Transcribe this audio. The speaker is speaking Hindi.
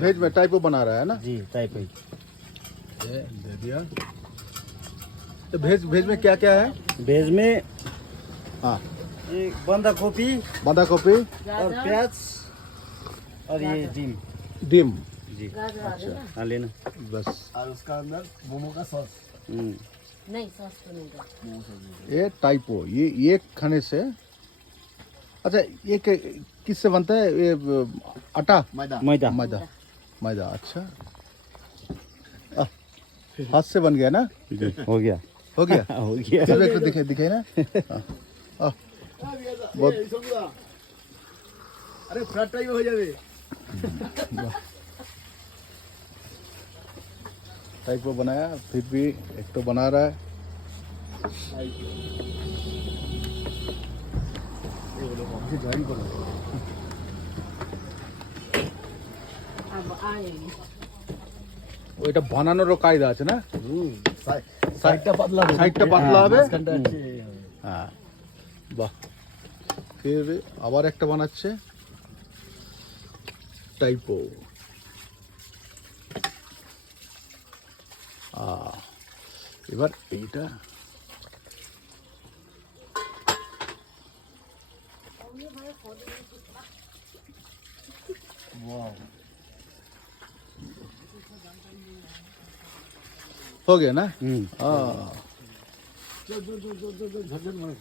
भेज में टाइपो बना रहा है ना? जी टाइप है। ये दे दिया। तो भेज भेज में क्या क्या है? वेज में हाँ, ये बंदा गोभी बंधा गोभी, और प्याज और ये डिम। डिम। जी अच्छा, हाँ लेना। बस और उसका अंदर मोमो का सॉस। नहीं सॉस तो नहीं था। ये टाइपो, ये खाने से। अच्छा, ये किससे बनता है? ये आटा, मैदा। मैदा। मैदा, मैदा। अच्छा, हाथ से बन गया ना? हो गया हो गया। हो गया। फिर एक दिखाई दिखाई ना। हाँ, बहुत अरे फ्राइड टाइप हो जाए। टाइपो बनाया, फिर भी एक तो बना रहा है। अब आएंगे। ওইটা বানানোরও কায়দা আছে না? সাইডটা পাতলা হবে। সাইডটা পাতলা হবে। মাঝখানটা আছে। হ্যাঁ, বাহ। ফির আবার একটা বানাচ্ছে টাইপো। এবার এইটা हो गया ना? हाँ, जो झटझट मारो।